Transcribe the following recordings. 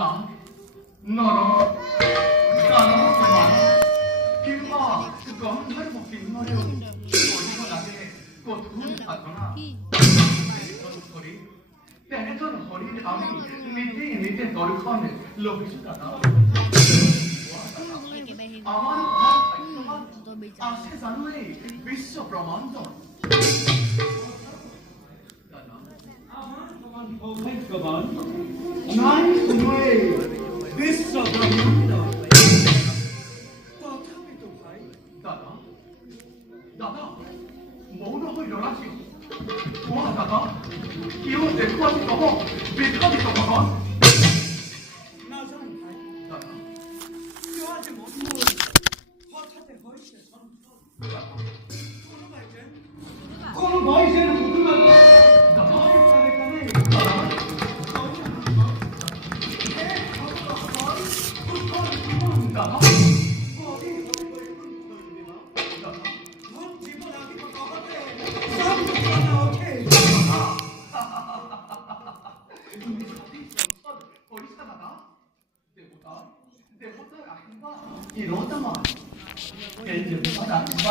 나, 너로, 나는 그만. 김마, 그건 할 먹긴 말이오. 어디서 나게 꽃을 받거나. 소리, 때는 허리를 아미 밑에 너를 커내 러비주잖아. 아마 세상의 বিশ্ব ব্রহ্মাণ্ড সৌভাগ্যবান নাই কোনোৱে বিশ্ব ব্ৰহ্মাণ্ড তথাপিতো ভাই দাদা দাদা মৌন হৈ ৰলাছিল কোৱা দাদা কিয় দেখুৱাতি কব বিখ্যাতি কব নাজানো ভাই দাদা কিয় আজি মনবোৰ হঠাতে হৈছে কোনোবাই যেন হুকুমাত 이러다만 대대보다 아침밥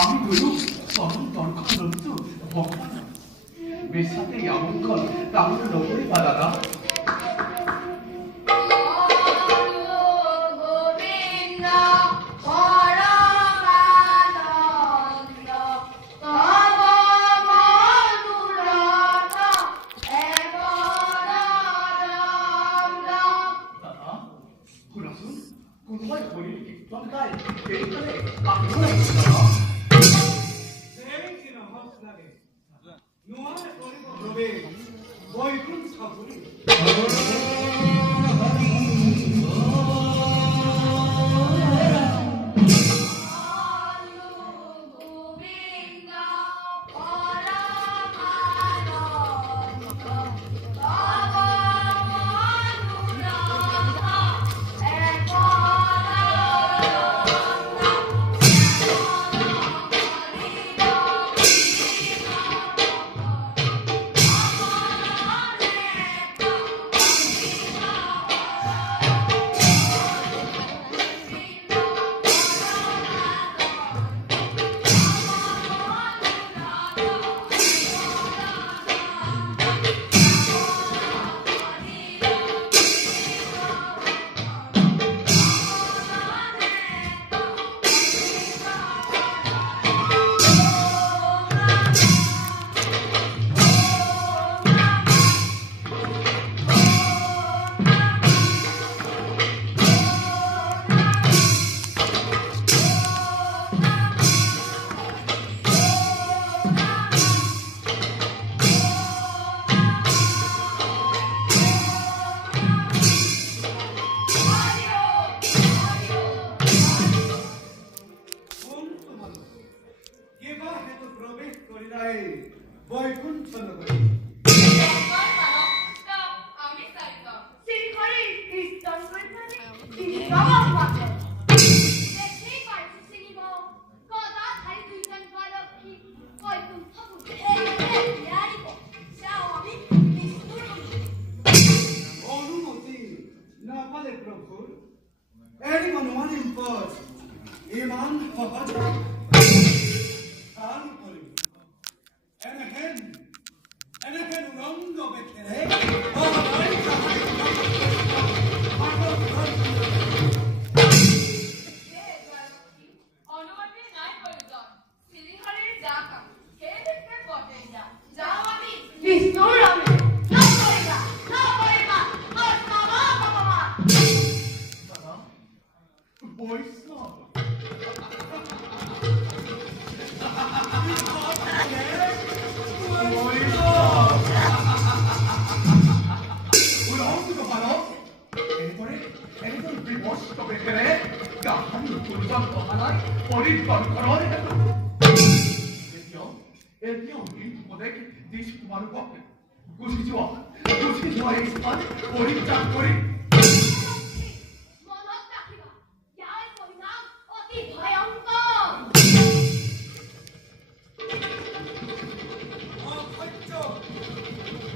আমি গরু সরল দরকার রন্তু ভগবান বেশাতে এমন কর তাহলে নগরে দাদা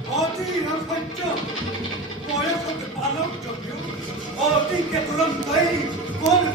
어디 이런 설정 뭐야 के पालक जम्यो और ठीक के तुरंत गई कौन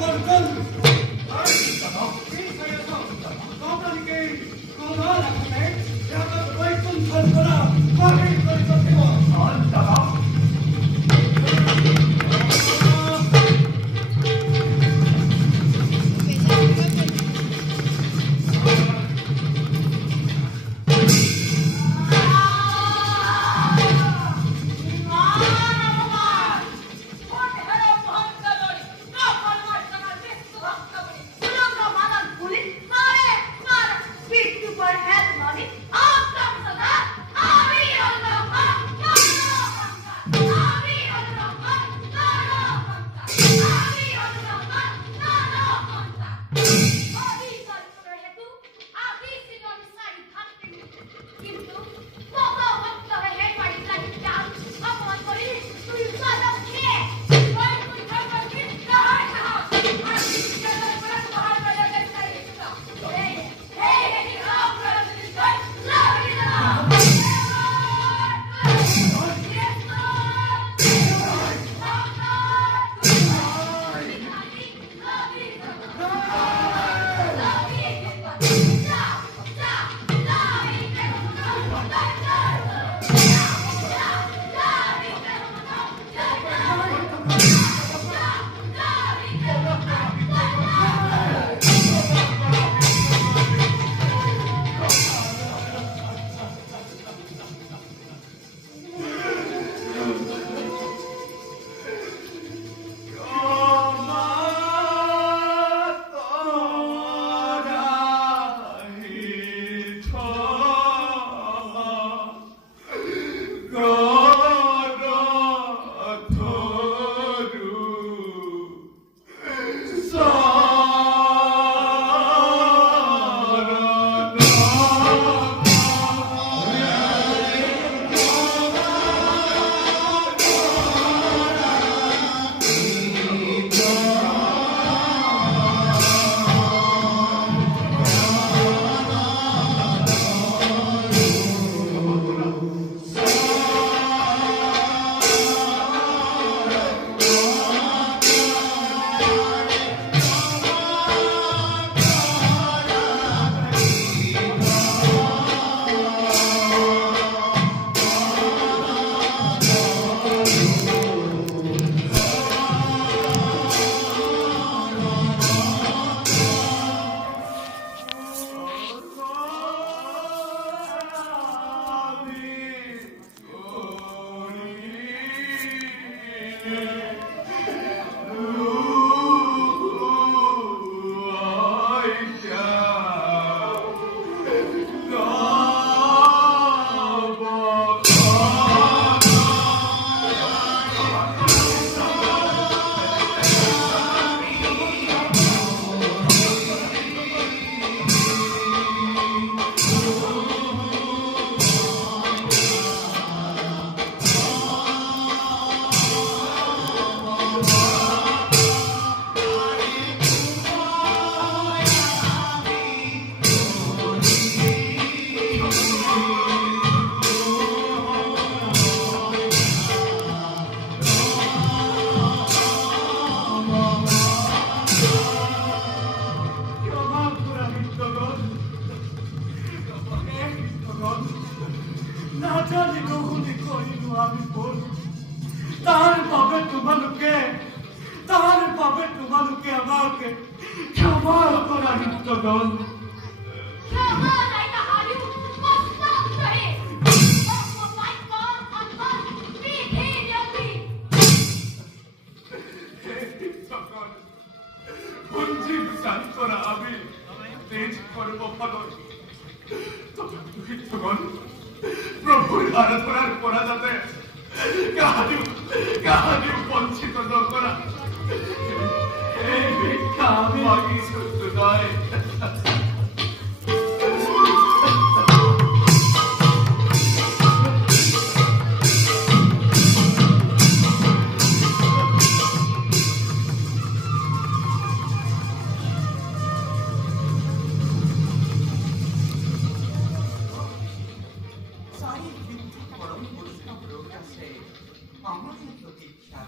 আমাকে প্রতীক্ষা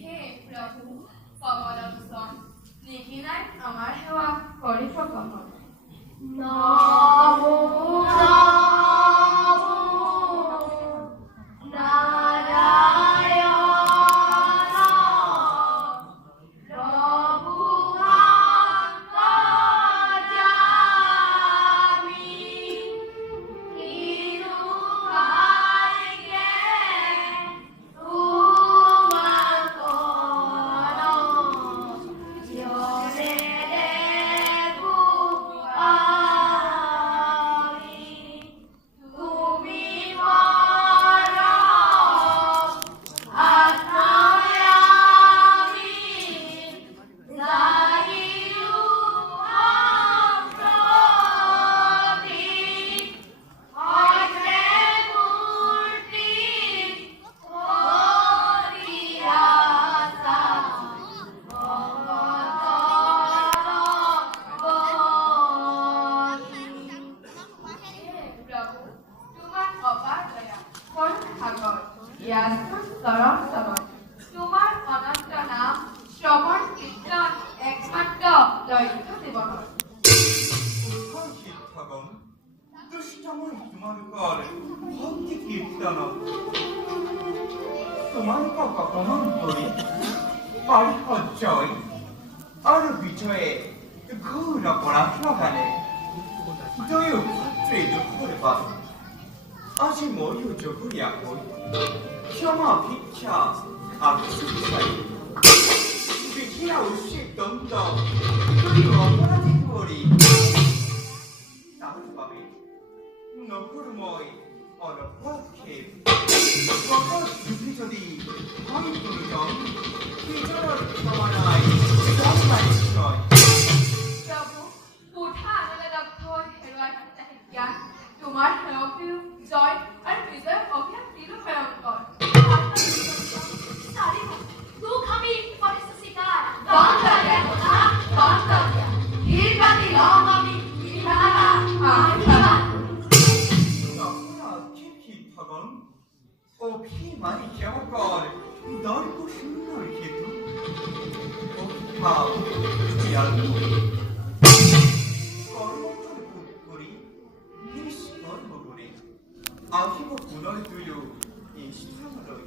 হে প্রভু কমলবসন নিখিলাই আমার সেৱা কৰি প্ৰকট নমো তোমাৰ অনন্ত নাম শ্ৰৱণ কীৰ্তন একমাত্ৰ লক্ষ্য জীৱনৰ শিক্ষকম দুষ্টময় তোমালোকৰ ভক্তি কীৰ্তন তোমালোকক অপমান কৰি পাৰিপৰ্যয় আৰু বিজয়ে ঘোৰ অপৰাধ লগালে দুয়ো ভাতৃ দুখৰ বাবে আজি ময়ো জগৰীয়া হৈ ক্ষমা ভিক্ষা আশ্রয় বিধিরা উচিত দণ্ড অপরাধী করি তাহলে পাবে নকর্ময় অনপক্ষেপ সকল দুঃখী যদি হয় গুরুজন নিজর ক্ষমনায় নিশ্চয় প্ৰভু কোঠা আনলে দগ্ধ হেৰুৱাই জ্ঞান তোমাৰ সেৱকীৰ জয় আৰু বিজয় অভিযান দিলো ভয়ংকৰ দুখ আমি কৰিছো স্বীকাৰ বান্ধা কথা বান্ধা হিৰবাতি লম আমি বিধাতা শিক্ষকগণ অভিমানী সেৱকৰ দৰ্প শূন্যৰ হেতু কৰ্মতৰ ভোগ কৰি নিষ্কৰ্ম কৰি আহিব পুনৰ দুয়ো স্থানলৈ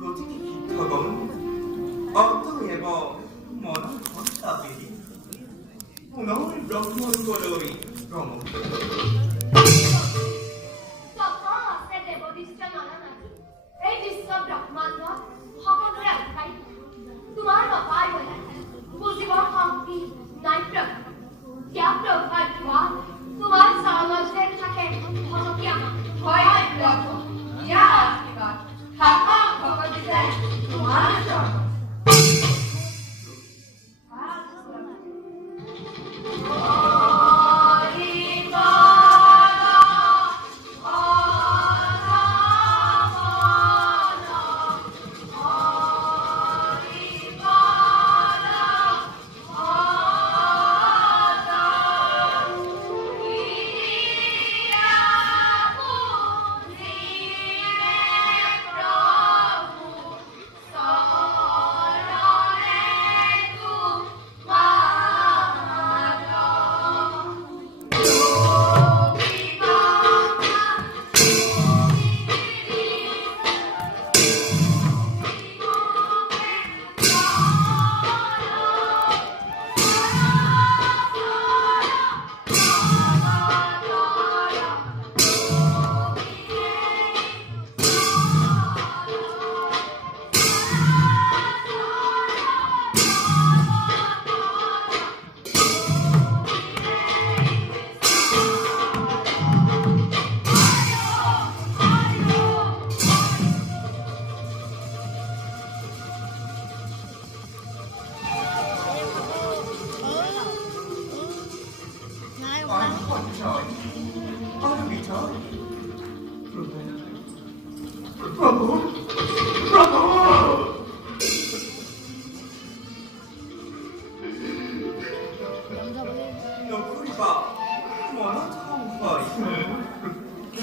গতিকে শিক্ষকগণ অতএব মনৰ সন্তা বেৰি পুনৰ ব্ৰহ্মলোকলৈ ভ্ৰমণ আছে দেৱদৃশ্য নৰনাৰী এই বিশ্ব ব্ৰহ্মাণ্ড সকলোৰে অধিকাৰী তোমাৰ নপাই গ'লে বুজিবৰ শক্তি নাই প্ৰভু দিয়া প্ৰভুৰ দোৱাৰ তোমাৰ চৰণতে থাকে ভগৱতী হয় প্ৰভু দিয়া আশীৰ্বাদ থাকা ভগৱতী যায় তোমাৰ চৰণ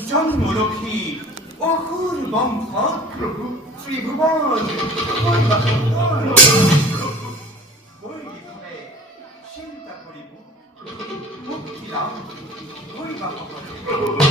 জন্মলক্ষ্মী অঘোর বংশ ত্রিভুবন পরিবাহন বৈদিকভাৱে চিন্তা কৰিব মুক্তি লাভ কৰিবা সকলোৱে